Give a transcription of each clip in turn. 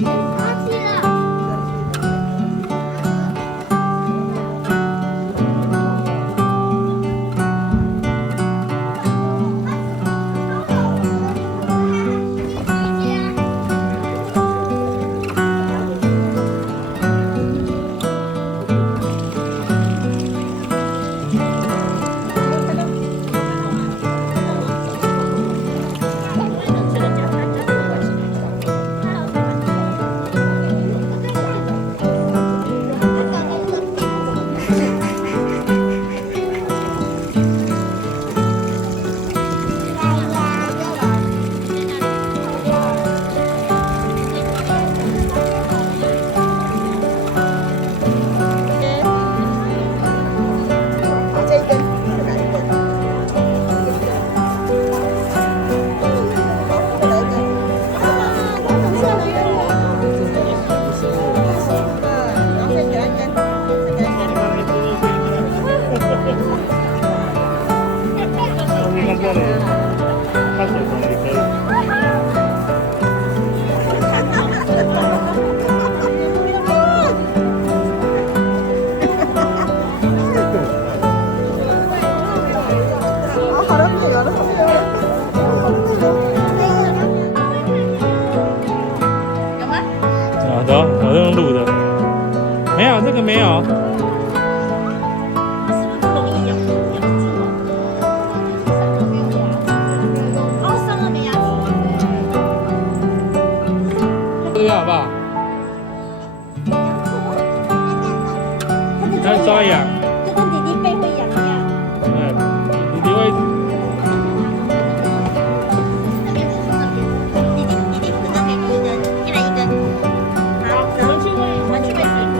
忘记了。它水桶也可以。好了，没有了，没有了。有吗？啊，走，我用录的。没有，这个没有。是不是不容易咬住啊？哦，上了没牙齿。这个好不好？要抓痒。就跟弟弟背会痒一样。弟弟会。弟弟可能给你一根，一人一根。好，我们去喂水果。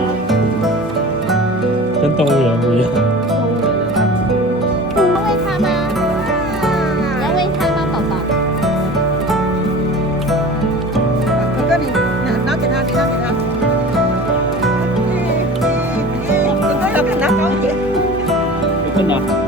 跟动物园不一样。要喂它吗？要喂它吗，宝宝？哥哥，你拿给他，你拿给他。哥哥要拿高一点。真的。